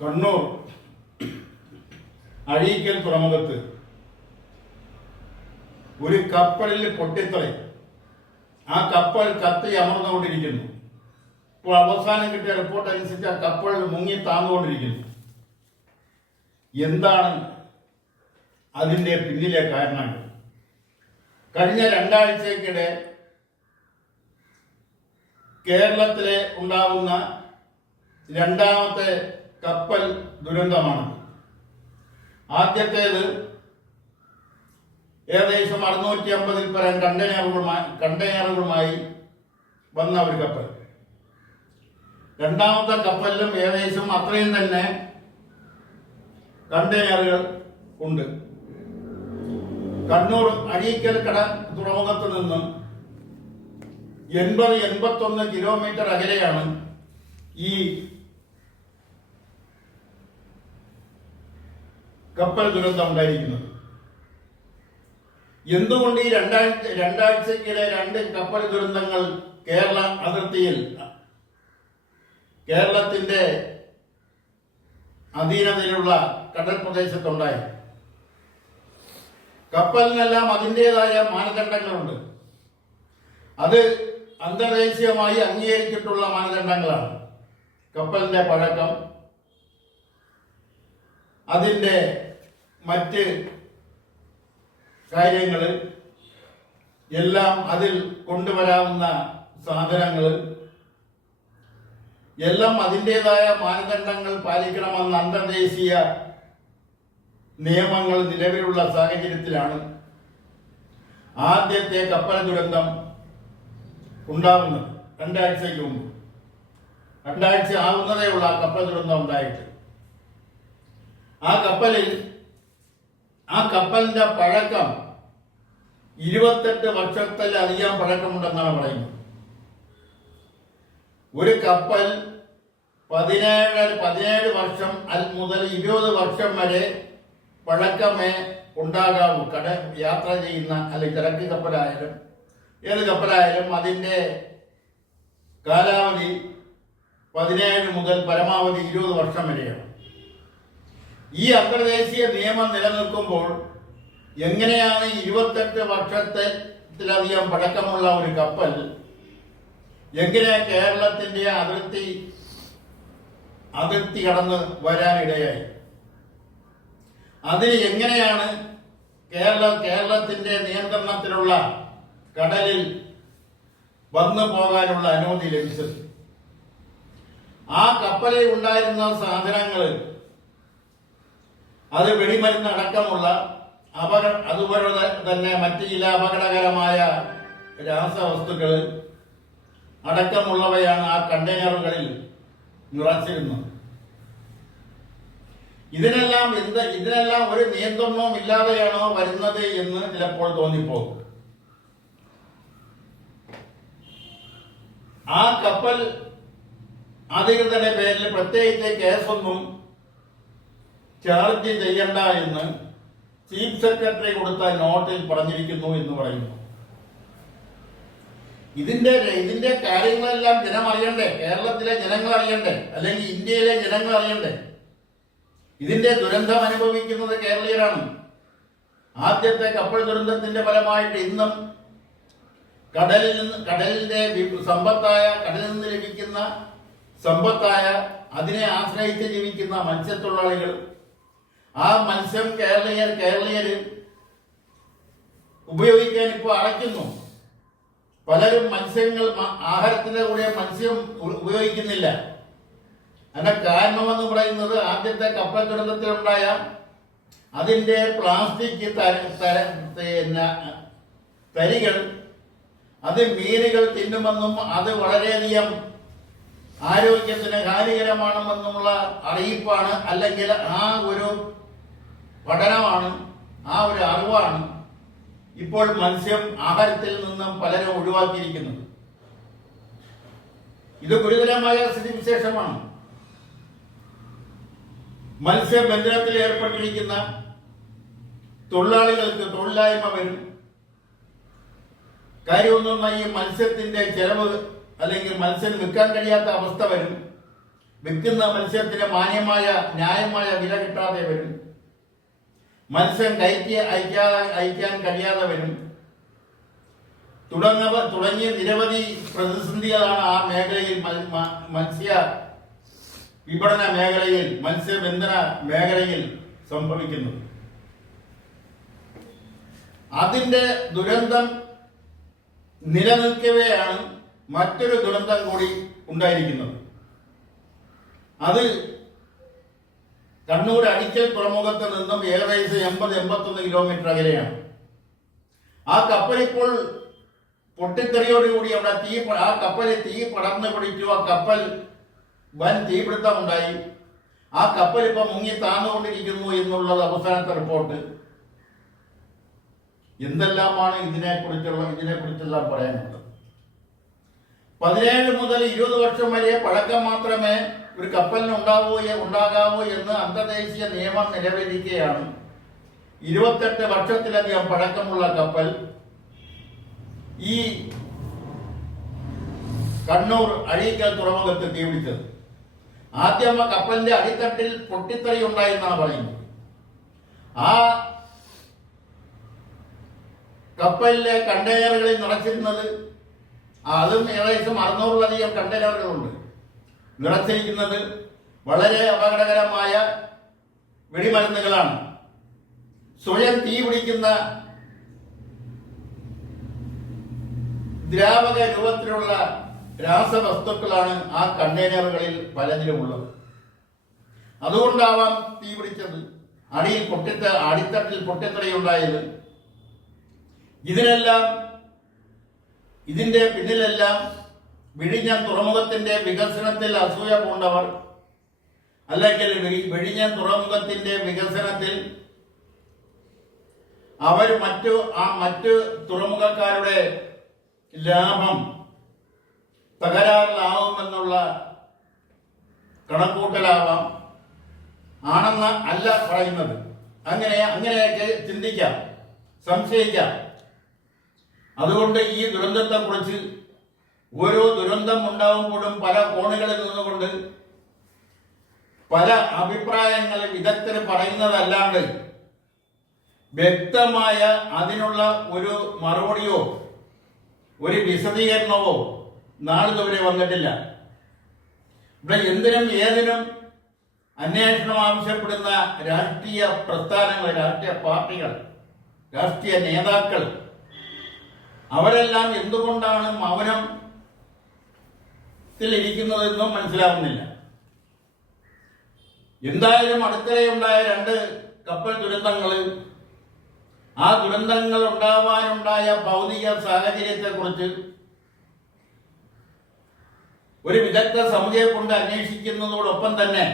കണ്ണൂർ അഴീക്കൽ തുറമുഖത്ത് ഒരു കപ്പലിൽ പൊട്ടിത്തെറി. ആ കപ്പൽ കത്തി അമർന്നുകൊണ്ടിരിക്കുന്നു. ഇപ്പോൾ അവസാനം കിട്ടിയ റിപ്പോർട്ട് അനുസരിച്ച് ആ കപ്പൽ മുങ്ങി താന്നുകൊണ്ടിരിക്കുന്നു. എന്താണ് അതിൻ്റെ പിന്നിലെ കാരണങ്ങൾ? കഴിഞ്ഞ രണ്ടാഴ്ചയ്ക്കിടെ കേരളത്തിലെ ഉണ്ടാകുന്ന രണ്ടാമത്തെ കപ്പൽ ദുരന്തമാണ്. ആദ്യത്തേത് ഏകദേശം 650 പരം കണ്ടെയ്നറുകളുമായി വന്ന ഒരു കപ്പൽ. രണ്ടാമത്തെ കപ്പലിലും ഏകദേശം അത്രയും തന്നെ കണ്ടെയ്നറുകൾ ഉണ്ട്. കണ്ണൂർ അഴീക്കൽ തുറമുഖത്ത് നിന്നും 80-81 കിലോമീറ്റർ അകലെയാണ് ഈ കപ്പൽ ദുരന്തം ഉണ്ടായിരിക്കുന്നത്. എന്തുകൊണ്ട് ഈ രണ്ടാഴ്ചക്കിടെ രണ്ട് കപ്പൽ ദുരന്തങ്ങൾ കേരള അതിർത്തിയിൽ, കേരളത്തിന്റെ അധീനതയിലുള്ള കടൽ പ്രദേശത്തുണ്ടായി? കപ്പലിനെല്ലാം അതിൻ്റെതായ മാനദണ്ഡങ്ങളുണ്ട്. അത് അന്തർദേശീയമായി അംഗീകരിച്ചിട്ടുള്ള മാനദണ്ഡങ്ങളാണ്. കപ്പലിന്റെ പഴക്കം, അതിൻ്റെ മറ്റ് കാര്യങ്ങൾ എല്ലാം, അതിൽ കൊണ്ടുവരാവുന്ന സാധനങ്ങൾ എല്ലാം അതിൻ്റെതായ മാനദണ്ഡങ്ങൾ പാലിക്കണമെന്ന അന്തർദേശീയ നിയമങ്ങൾ നിലവിലുള്ള സാഹചര്യത്തിലാണ് ആദ്യത്തെ കപ്പൽ ദുരന്തം ഉണ്ടാകുന്നത്. രണ്ടാഴ്ചയ്ക്ക് മുമ്പ്, രണ്ടാഴ്ച ആകുന്നതേ ഉള്ള ആ കപ്പൽ ദുരന്തം ഉണ്ടായിട്ട്. ആ കപ്പലിന്റെ പഴക്കം 28 വർഷത്തിലധികം പഴക്കമുണ്ടെന്നാണ് പറയുന്നത്. ഒരു കപ്പൽ 17 വർഷം മുതൽ 20 വർഷം വരെ പഴക്കമേ ഉണ്ടാകാവൂ. യാത്ര ചെയ്യുന്ന അല്ലെങ്കിൽ ചരക്ക് കപ്പലായാലും ഏത് കപ്പലായാലും അതിൻ്റെ കാലാവധി 17 മുതൽ പരമാവധി 20 വർഷം വരെയാണ്. ഈ അന്തർദേശീയ നിയമം നിലനിൽക്കുമ്പോൾ എങ്ങനെയാണ് 28 വർഷത്തിലധികം പഴക്കമുള്ള ഒരു കപ്പൽ എങ്ങനെ കേരളത്തിന്റെ അതിർത്തി കടന്ന് വരാനിടയായി? അതിന് എങ്ങനെയാണ് കേരളത്തിന്റെ നിയന്ത്രണത്തിലുള്ള കടലിൽ വന്നു പോകാനുള്ള അനുമതി ലഭിച്ചത്? ആ കപ്പലിൽ ഉണ്ടായിരുന്ന സാധനങ്ങൾ, അത് വെടിമരുന്ന് അടക്കമുള്ള അതുപോലെ തന്നെ മറ്റ് ചില അപകടകരമായ രാസവസ്തുക്കൾ അടക്കമുള്ളവയാണ് ആ കണ്ടെയ്നറുകളിൽ നിറച്ചിരുന്നത്. ഇതിനെല്ലാം ഒരു നിയന്ത്രണവും ഇല്ലാതെയാണോ വരുന്നത് എന്ന് ചിലപ്പോൾ തോന്നിപ്പോകും. ആ കപ്പൽ അധികൃതരുടെ പേരിൽ പ്രത്യേകിച്ച് കേസൊന്നും ചാർജ് ചെയ്യണ്ട എന്ന് ചീഫ് സെക്രട്ടറി കൊടുത്ത നോട്ടിൽ പറഞ്ഞിരിക്കുന്നു എന്ന് പറയുന്നു. ഇതിന്റെ കാര്യങ്ങളെല്ലാം ജനം അറിയണ്ടേ? കേരളത്തിലെ ജനങ്ങൾ അറിയണ്ടേ? അല്ലെങ്കിൽ ഇന്ത്യയിലെ ജനങ്ങൾ അറിയണ്ടേ? ഇതിന്റെ ദുരന്തം അനുഭവിക്കുന്നത് കേരളീയരാണ്. ആദ്യത്തെ കപ്പൽ ദുരന്തത്തിന്റെ ഫലമായിട്ട് ഇന്നും കടലിൽ നിന്ന് ലഭിക്കുന്ന സമ്പത്തായ അതിനെ ആശ്രയിച്ച് ജീവിക്കുന്ന മത്സ്യത്തൊഴിലാളികൾ, ആ മത്സ്യം കേരളീയർ ഉപയോഗിക്കാൻ ഇപ്പോൾ അടയ്ക്കുന്നു. പലരും ആഹാരത്തിന്റെ കൂടെ മത്സ്യം ഉപയോഗിക്കുന്നില്ല. അതിന്റെ കാരണമെന്ന് പറയുന്നത് ആദ്യത്തെ കപ്പൽ ദുരന്തത്തിലുണ്ടായ അതിന്റെ പ്ലാസ്റ്റിക് തരികൾ അത് മീനുകൾ തിന്നുമെന്നും അത് വളരെയധികം ആരോഗ്യത്തിന് ഹാനികരമാണെന്നുമുള്ള അറിയിപ്പാണ്, അല്ലെങ്കിൽ ആ ഒരു പഠനമാണ്, ആ ഒരു അറിവാണ് ഇപ്പോൾ മത്സ്യം ആഹാരത്തിൽ നിന്നും പലരും ഒഴിവാക്കിയിരിക്കുന്നത്. ഇത് ഗുരുതരമായ സ്ഥിതിവിശേഷമാണ്. മത്സ്യബന്ധനത്തിൽ ഏർപ്പെട്ടിരിക്കുന്ന തൊഴിലാളികൾക്ക് തൊഴിലില്ലായ്മ വരും. കാര്യമൊന്നും ഈ മത്സ്യത്തിന്റെ ചെലവ് അല്ലെങ്കിൽ മത്സ്യം വിൽക്കാൻ കഴിയാത്ത അവസ്ഥ വരും. വിൽക്കുന്ന മത്സ്യത്തിന് മാന്യമായ ന്യായമായ വില കിട്ടാതെ വരും. മത്സ്യം അയക്കാൻ കഴിയാതെ വരും. തുടങ്ങിയ നിരവധി പ്രതിസന്ധികളാണ് ആ മേഖലയിൽ, മത്സ്യ വിപണന മേഖലയിൽ, മത്സ്യബന്ധന മേഖലയിൽ സംഭവിക്കുന്നത്. അതിന്റെ ദുരന്തം നിലനിൽക്കവെയാണ് മറ്റൊരു ദുരന്തം കൂടി ഉണ്ടായിരിക്കുന്നത്. അത് കണ്ണൂർ അടിക്കൽ തുറമുഖത്ത് നിന്നും ഏകദേശം 80-81 കിലോമീറ്റർ അകലെയാണ്. ആ കപ്പൽ ഇപ്പോൾ പൊട്ടിത്തെറിയോടുകൂടി അവിടെ ആ കപ്പലിൽ തീ പടർന്നു പിടിച്ചു. ആ കപ്പൽ വൻ തീപിടുത്തമുണ്ടായി. ആ കപ്പൽ ഇപ്പൊ മുങ്ങി താന്നുകൊണ്ടിരിക്കുന്നു എന്നുള്ളത് അവസാനത്തെ റിപ്പോർട്ട്. എന്തെല്ലാമാണ് ഇതിനെക്കുറിച്ചെല്ലാം പറയാനുള്ളത്. 17 മുതൽ 20 വർഷം വരെ പഴക്കം മാത്രമേ ഒരു കപ്പലിന് ഉണ്ടാകാവൂ എന്ന് അന്തർദേശീയ നിയമം നിലവിലിരിക്കുകയാണ്. 28 വർഷത്തിലധികം പഴക്കമുള്ള കപ്പൽ ഈ കണ്ണൂർ അഴീക്കൽ തുറമുഖത്ത് തീപിടിച്ചത്. ആദ്യം ആ കപ്പലിന്റെ അടിത്തട്ടിൽ പൊട്ടിത്തെറി ഉണ്ടായെന്നാണ് പറയുന്നത്. ആ കപ്പലിലെ കണ്ടെയ്നറുകളിൽ നിറച്ചിരുന്നത്, അതും ഏകദേശം 600-ലധികം കണ്ടെയ്നറുകളുണ്ട്. നിറച്ചിരിക്കുന്നത് വളരെ അപകടകരമായ വെടിമരുന്നുകളാണ്. സ്വയം തീ പിടിക്കുന്ന ദ്രാവക രൂപത്തിലുള്ള രാസവസ്തുക്കളാണ് ആ കണ്ടെയ്നറുകളിൽ പലതിലുമുള്ളത്. അതുകൊണ്ടാവാം തീ പിടിച്ചത്, അടിത്തട്ടിൽ പൊട്ടിത്തെറിയുണ്ടായത്. ഇതിന്റെ പിന്നിലെല്ലാം വിഴിഞ്ഞം തുറമുഖത്തിന്റെ വികസനത്തിൽ അസൂയ പൂണ്ടവർ, അല്ലെങ്കിൽ വിഴിഞ്ഞം തുറമുഖത്തിന്റെ വികസനത്തിൽ അവർ മറ്റു തുറമുഖക്കാരുടെ ലാഭം തകരാറിലാവുമെന്നുള്ള കണക്കൂട്ടലാവാം, ആണെന്ന് അല്ല പറയുന്നത്. അങ്ങനെയൊക്കെ ചിന്തിക്കാം, സംശയിക്കാം. അതുകൊണ്ട് ഈ ദുരന്തത്തെക്കുറിച്ച് ഓരോ ദുരന്തം ഉണ്ടാകുമ്പോഴും പല കോണുകളിൽ നിന്നുകൊണ്ട് പല അഭിപ്രായങ്ങൾ വിദഗ്ധർ പറയുന്നതല്ലാണ്ട് വ്യക്തമായ അതിനുള്ള ഒരു മറുപടിയോ ഒരു വിശദീകരണമോ നാളിതുവരെ വന്നിട്ടില്ല. ഇവിടെ എന്തിനും ഏതിനും അന്വേഷണം ആവശ്യപ്പെടുന്ന രാഷ്ട്രീയ പ്രസ്ഥാനങ്ങൾ, രാഷ്ട്രീയ പാർട്ടികൾ, രാഷ്ട്രീയ നേതാക്കൾ, അവരെല്ലാം എന്തുകൊണ്ടാണ് മൗനത്തിലിരിക്കുന്നതെന്നും മനസ്സിലാവുന്നില്ല. എന്തായാലും അടുത്തിടെയുണ്ടായ 2 കപ്പൽ ദുരന്തങ്ങൾ, ആ ദുരന്തങ്ങൾ ഉണ്ടാവാനുണ്ടായ ഭൗതിക സാഹചര്യത്തെക്കുറിച്ച് ഒരു വിദഗ്ധ സമിതിയെ കൊണ്ട് അന്വേഷിക്കുന്നതോടൊപ്പം തന്നെ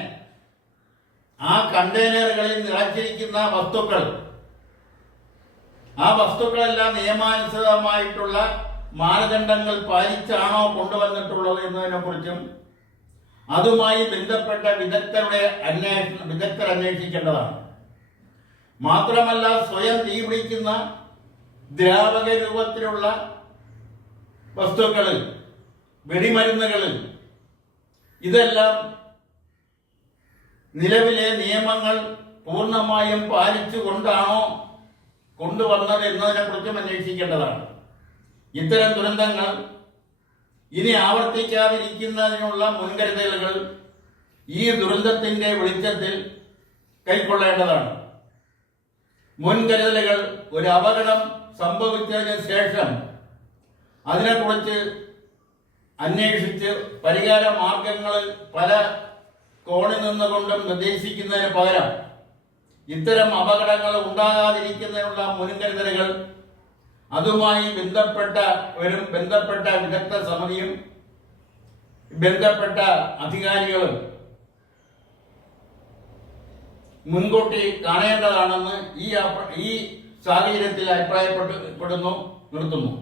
ആ കണ്ടെയ്നറുകളിൽ നിറച്ചിരിക്കുന്ന ആ വസ്തുക്കളെല്ലാം നിയമാനുസൃതമായിട്ടുള്ള മാനദണ്ഡങ്ങൾ പാലിച്ചാണോ കൊണ്ടുവന്നിട്ടുള്ളത് എന്നതിനെ കുറിച്ചും അതുമായി ബന്ധപ്പെട്ട വിദഗ്ധർ അന്വേഷിക്കേണ്ടതാണ്. മാത്രമല്ല, സ്വയം തീപിടിക്കുന്ന ദ്രാവക രൂപത്തിലുള്ള വസ്തുക്കളിൽ, വെടിമരുന്നുകളിൽ, ഇതെല്ലാം നിലവിലെ നിയമങ്ങൾ പൂർണ്ണമായും പാലിച്ചുകൊണ്ടാണോ കൊണ്ടുവന്നത് എന്നതിനെ കുറിച്ചും അന്വേഷിക്കേണ്ടതാണ്. ഇത്തരം ദുരന്തങ്ങൾ ഇനി ആവർത്തിക്കാതിരിക്കുന്നതിനുള്ള മുൻകരുതലുകൾ ഈ ദുരന്തത്തിന്റെ വെളിച്ചത്തിൽ കൈക്കൊള്ളേണ്ടതാണ്. മുൻകരുതലുകൾ ഒരു അപകടം സംഭവിച്ചതിന് ശേഷം അതിനെക്കുറിച്ച് അന്വേഷിച്ച് പരിഹാര മാർഗങ്ങൾ പല കോണിൽ നിന്നുകൊണ്ടും നിർദ്ദേശിക്കുന്നതിന് പകരം ഇത്തരം അപകടങ്ങൾ ഉണ്ടാകാതിരിക്കുന്നതിനുള്ള മുൻകരുതലുകൾ അതുമായി ബന്ധപ്പെട്ട വിദഗ്ധ സമിതിയും ബന്ധപ്പെട്ട അധികാരികളും മുൻകൂട്ടി കാണേണ്ടതാണെന്ന് ഈ സാഹചര്യത്തിൽ അഭിപ്രായപ്പെടുന്നു, നിർത്തുന്നു.